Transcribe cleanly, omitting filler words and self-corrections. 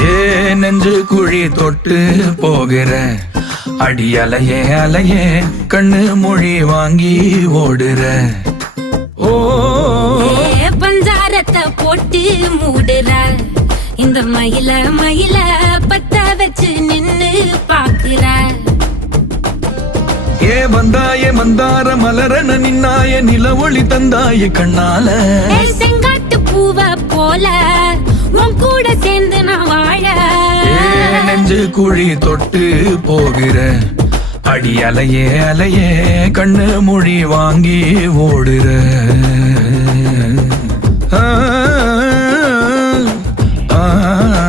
ஏ நெஞ்சு குழி தொட்டு போகிற அடி அலையே அலையே கண்ணு மொழி வாங்கி ஓடுற. ஓ பஞ்சாரத்தை போட்டு மூடுற இந்த மயில மயில பத்த வச்சு நின்னு பாக்குற. ஏ வந்தாய மந்தார மலரன நின்னாய நில ஒளி தந்தாய கண்ணால. செங்காட்டு பூவ போல உன் கூட சேர்ந்து நான் வாழ. நெஞ்சு குழி தொட்டு போகிற அடி அலையே அலையே கண்ணு மொழி வாங்கி ஓடுற. ஆ ஆ